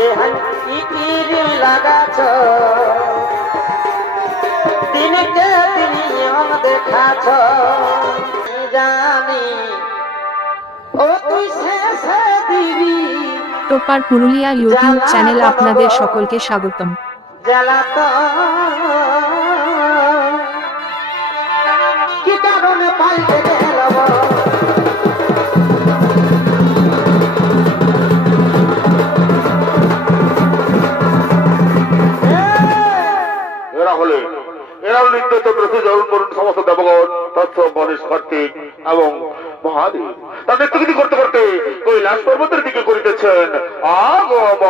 দেহান ইকির লাগাছ দিনকে দিন দেখাছ জানি ও তুই শেষে দিবি। টোপার পুরুলিয়া ইউটিউব চ্যানেল আপনাদের সকলকে স্বাগতম। কি কারণে পাইতে গেল এরা নির্দেশ জল করুন সমস্ত দেবগণ তথ্য গণেশ কার্তিক এবং মহাদেব তার নেতৃত্ব করতে করতে কৈলাস পর্বতের দিকে করিতেছেন আগমন।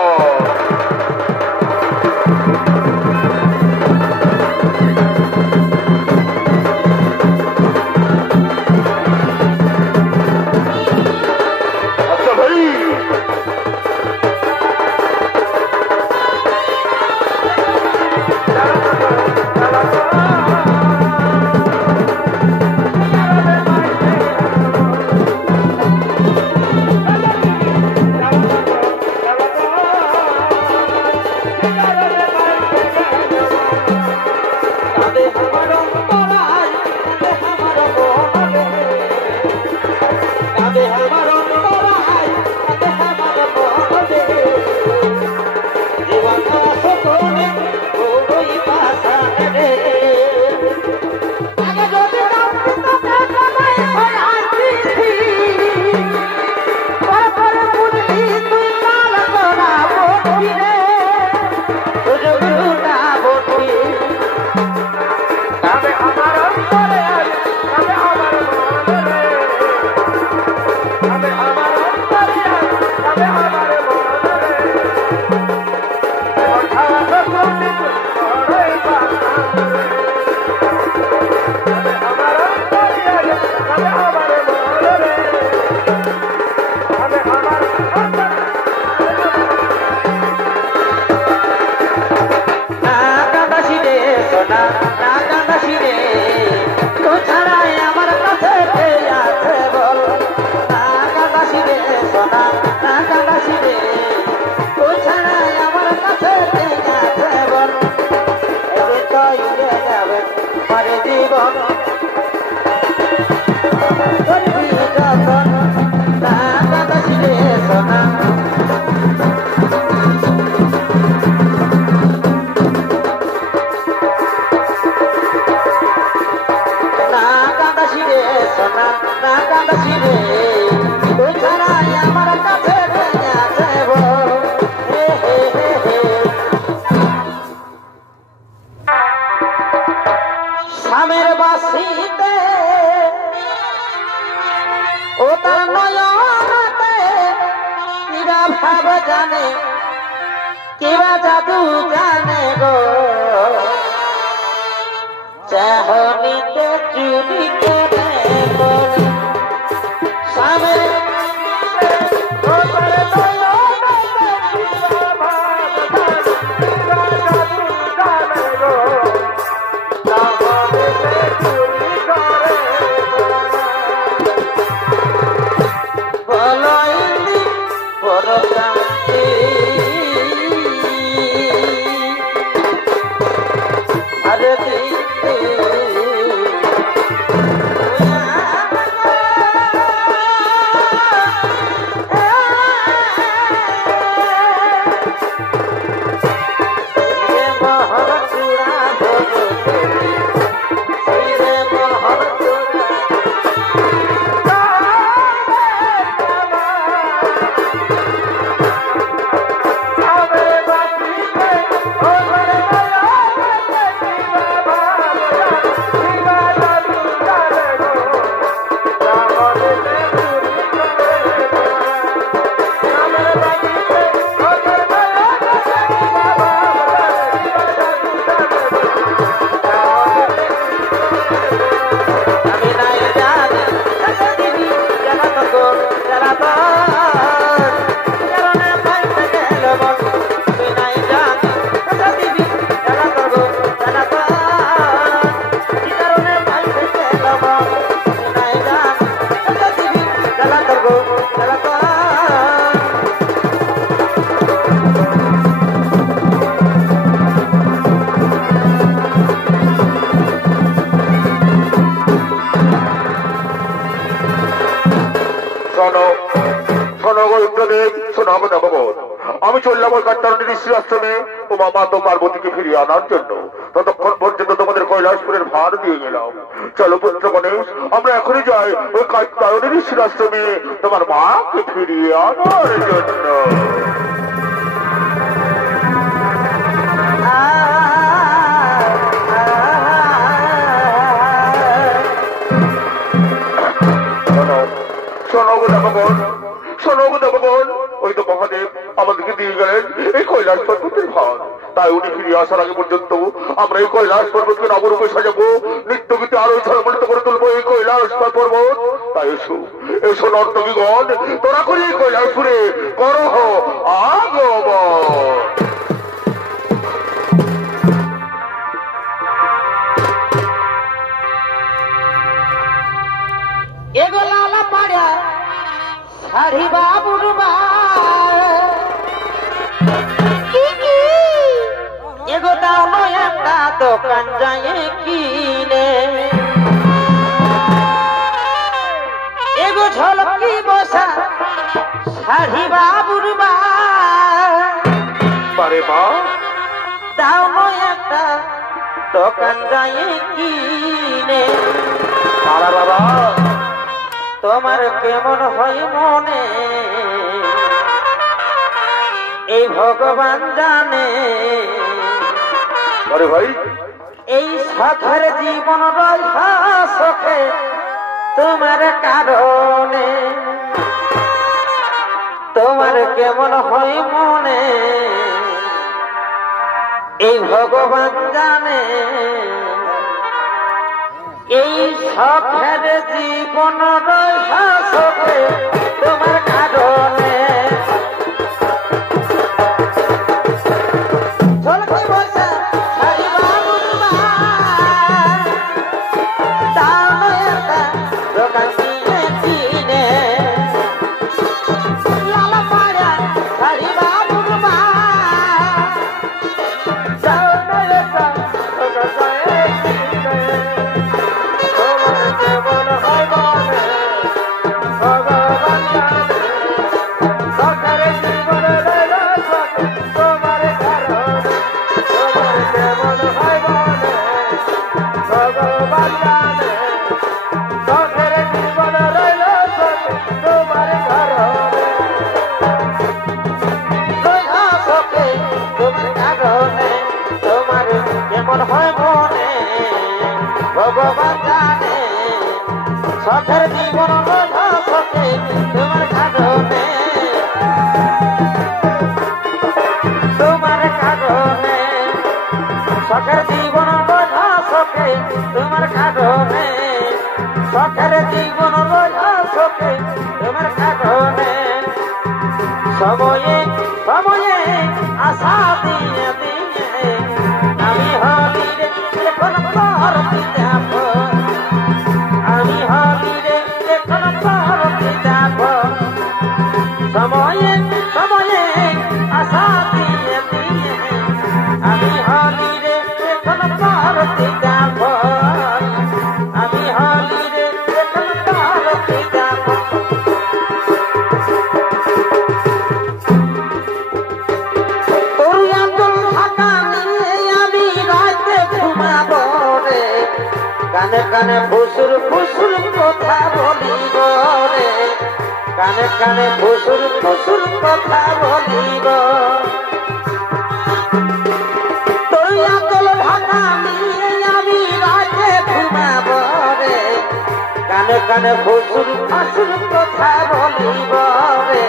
জানে কিবা জাদু জানে গো চাহনিতে চুরি করে সামনে আমি চললাম ওই কাত্তারণী ঋষির আশ্রমে ও মামা তো পার্বতীকে ফিরিয়ে আনার জন্য। ততক্ষণ পর্যন্ত তোমাদের কৈলাসপুরের ভার দিয়ে গেলাম। চলো পুত্র গণেশ, আমরা এখনই যাই ওই কাত্তারণী ঋষির আশ্রমে তোমার মাকে ফিরিয়ে আনার জন্য। ওই তো মহাদেব আমাদেরকে দিয়ে গেলেন এই কৈলাস পর্বতের ভার। তাই উনি ফিরে আসার আগে পর্যন্ত আমরা এই কৈলাস পর্বতকে নবরূপে সাজাবো, নিত্য গীতে আরো ঝলমলিত করে তুলবো এই কৈলাস পর্বত। তাই এসো এসো নর্তকীগণ, তোরা করি এই কৈলাসপুরে করহ আগমন। এগো লালা পাড়া শাড়ি বাবুর মা, এগো দাও একটা দোকান যায় কিনে, এগো ঝলকি বসা শাড়ি বাবুর মা, পারে মা দাও একটা দোকান যায় কিনে। বাবা তোমার কেমন হয় মনে এই ভগবান জানে, আরে ভাই এই শখের জীবন রক্ষা শখে তোমার কারণে, তোমার কেমন হয় মনে এই ভগবান জানে, এই শখের জীবন রক্ষা শখে তোমার কারণে। ঝলকি বসা শাড়ি বাবুর মা, দাও একটা দোকান কিনে কিনে, লালা পাড়া শাড়ি বাবুর মা, দাও একটা দোকান কিনে। কেমন হয় মনে ভগবান জানে, শখের জীবন রইলো শখে তোমার কারণে, তোমার কেমন হয় মনে ভগবান জানে, শখের জীবন রইলো শখে তোমার কারণে, রইলো শখে তোমার কারণে, তোমার কেমন হয় মনে ভগবান জানে, শখের জীবন রইলো শখে তোমার কারণে, তোমার কারণে, শখের জীবন রইলো শখে তোমার কারণে, শখের জীবন রইলো শখে তোমার কারণে, সময়ে সময়ে আশা দিয়ে দিয়ে আমি হলি রে এখন তোর যাব, আমি হলি রে এখন তোর যাব, সময়ে সময়ে আশা দিয়ে দিয়ে আমি হলি রে এখন তোর যাব, আমি হলি রে এখন তোর যাব। কানে কানে ফুসুর ফুসুর কথা বলিব রে, কানে কানে ফুসুর ফুসুর কথা বলিব, তোর আঁচল ঢাকা নিয়ে আমি রাতে ঘুমাব রে, কানে কানে ফুসুর ফুসুর কথা বলিব রে,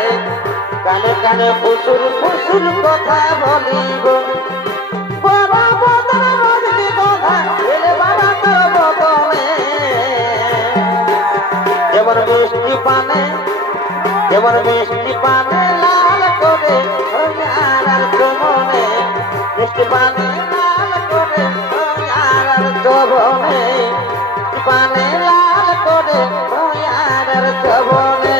কানে কানে ফুসুর ফুসুর কথা বলিব। বাবা বদন বদলি কথা এলে বাবা তোর বদনে, যেমন মিষ্টি পানে যেমন মিষ্টি পানে লাল করে আর চমনে, মিষ্টি পানে লাল করে আর চমনে, পানে লাল করে আর চমনে।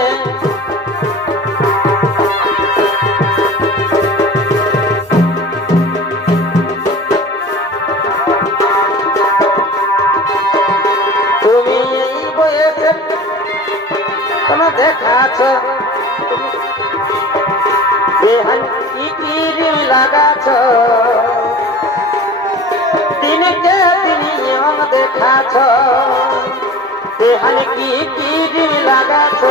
দেখাছ কি কিরিম লাগাছ দিনকে দিন নিয়ম দেখাছ দেহানে কি কিরিম লাগাছ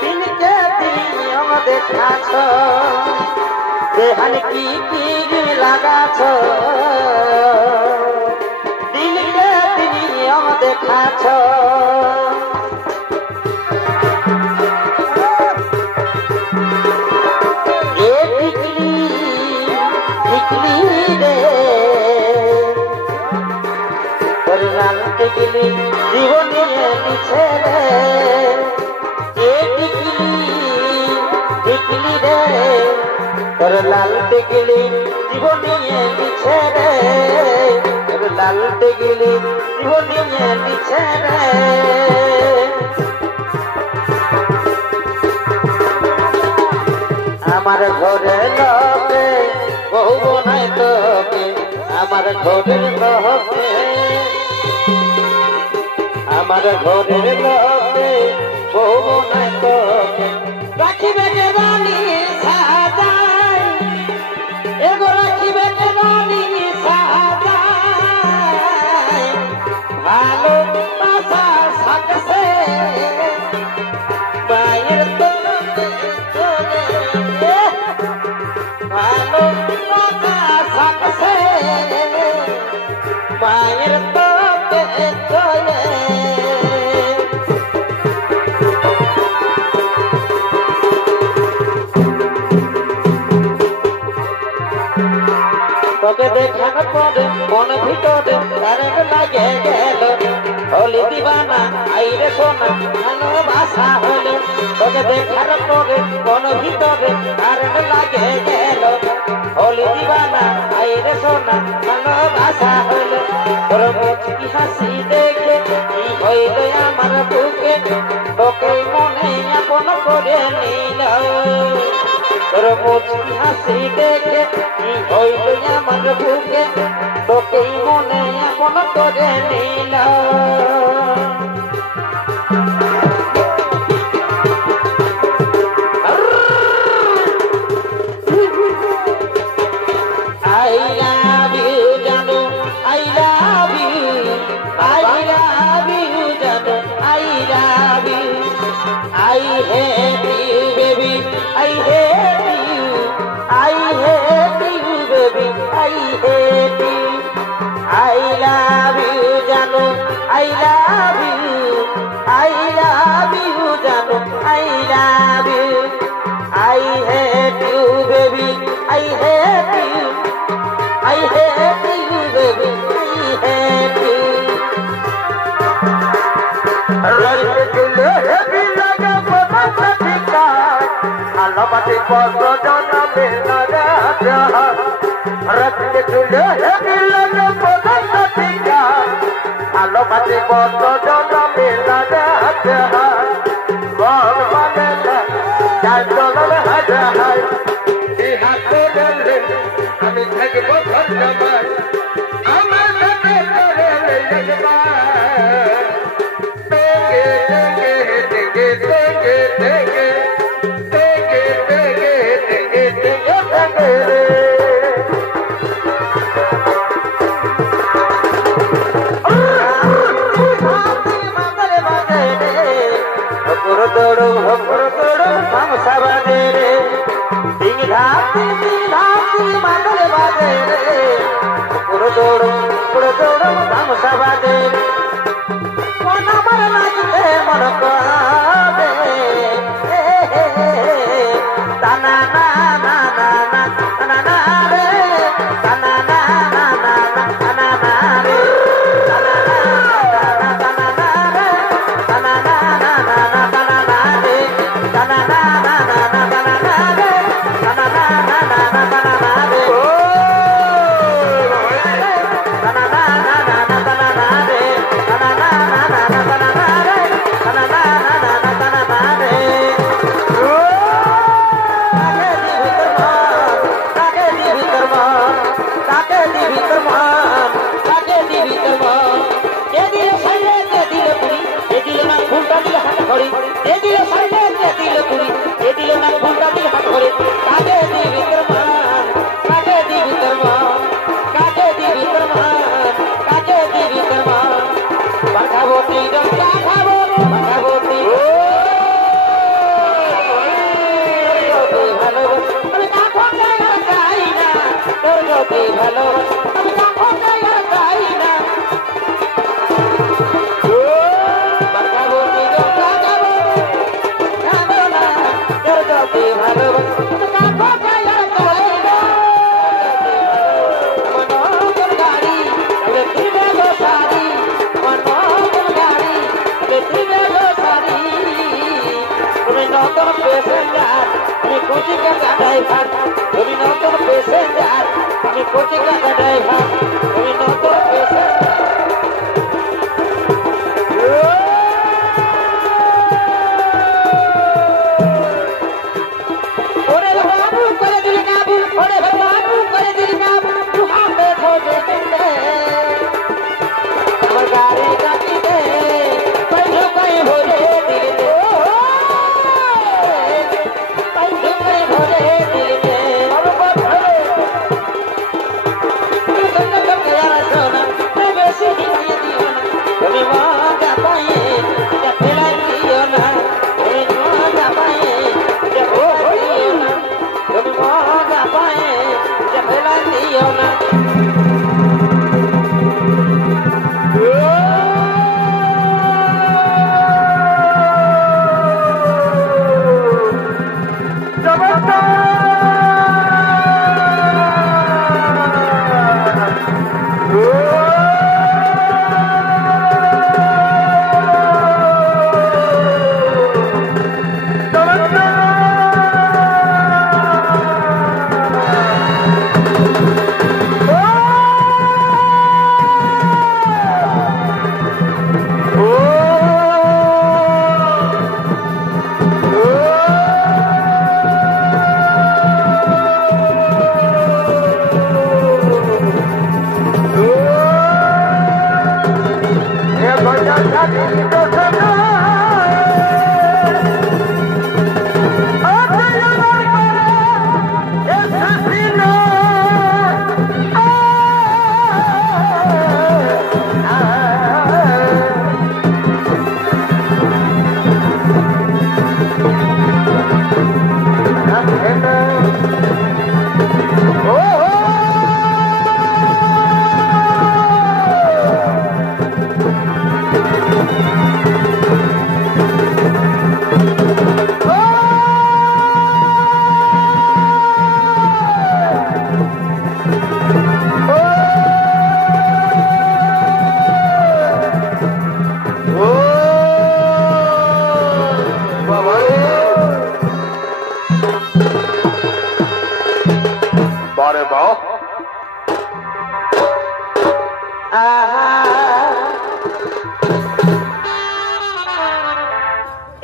দিনকে দিন নিয়ম দেখাছ দেহানে কি কিরিম লাগাছ দিনকে দিন নিয়ম দেখাছ গেলি জীবন নিয়ে পিছে রে টিকলি রে তোর লালতে গেলি জীবন নিয়ে পিছে রে তোর লালতে গেলি জীবন নিয়ে পিছে রে আমার ঘরে লোকে বহু বনাই তোকে আমার ঘরের লোকে আমার ঘরের লোকে বহু নাই তোকে রাখিবে কে রানী সাজাই এগো রাখিবে কে রানী সাজাই ভালো বাসা সাকসে মায়ের তোকে চলে ভালো বাসা সাকসে মায়ের তোকে চলে তোকে দেখার পরে মন ভিতরে কারেন্ট লাগে গেল হলি দিবানা আইরে সোনা ভালোবাসা হলো তোকে দেখার পরে মন ভিতরে কারেন্ট লাগে গেল হলি দিবানা আইরে সোনা ভালোবাসা হলো তোর মুচকি হাসি দেখে কি হইল আমার বুকে তোকে মনে আপন করে নিল তোর মুচকি হাসি দেখে কি হইল আমার বুকে তোকেই মনে আপন করে নিল I love you জানো I love you I love you জানো I love you I hate you baby I hate you I hate you baby I hate you I love you জানো I love you I love you জানো I love you I hate you baby I hate you I hate you baby I hate you রইতে চলে heavy লাগা পথ ঠিকা আলামাতে কত জনমে লাগা রইতে চলে হেবি লাগা পথ ঠিকা আলামাতে কত জনমে লাগা বল মানে যাই চললে হাজা হাই এই হাতে দিলে আমি থাকবো ধন্যবাদ আমার সাথে করে একবার দিল পুরি এ দিল না ফুলটা দিল হাত ধরে তাকে দিবি তোর মা যদি ভালোবাসি আমি কাউকে আর চাই না বাঁচাবো নিজের বাঁচাবো কাঁদো না তোর যদি ভালোবাসি আমি কাউকে আর চাই না আমার নতুন গাড়ি তবে দিবে গো শাড়ি আমার নতুন গাড়ি তবে দিবে গো শাড়ি তুমি নতুন প্যাসেঞ্জার আমি কোটি টাকা ড্রাইভার তুমি নতুন প্যাসেঞ্জার আমি কোটি টাকা ড্রাইভার তুমি নতুন প্যাসেঞ্জার ওরে বাবু করে দিল কাবু ওরে বাবু করে দিল কাবু তু হাতে ধরে দে আমার গাড়ি কাটি দে পয়সা কই ভরে দিল দে পয়সা কই ভরে দিল দে বাবু ভরে তুই তো কেয়া সোনা তুই বেশি হিমিয়ে দিও না তুমি মজা পায়ে এটা ফেলাই দিও না তুমি মজা পায়ে এটা ফেলাই দিও না তুমি মজা পায়ে এটা ফেলাই দিও না বারে বাহ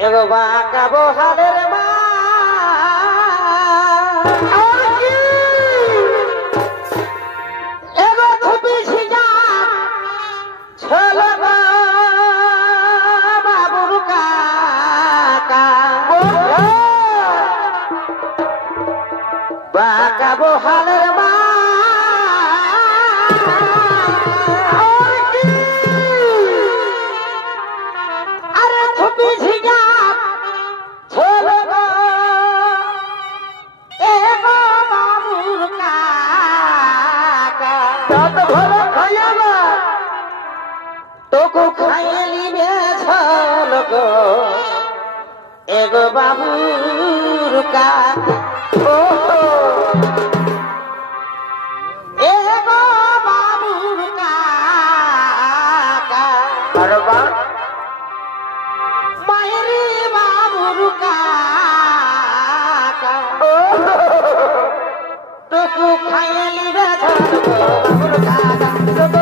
এগো বাঁকা বহালের মা এগো ধুপি ছিটা ছেল বাবুর কাকা বাঁকা বহালের মা আরে ধুপি ছিটা ছেল এগো বাবুর কাকা তত ভালো খাইয়া না তোকে খাইয়ে নিবে ঝল গো এগো বাবুর কাকা ও এগো বাবুর কাকা বারবা মায়েরি বাবুর কাকা তোকে খাইয়ে নিবে ঝল গো বাবুর কাকা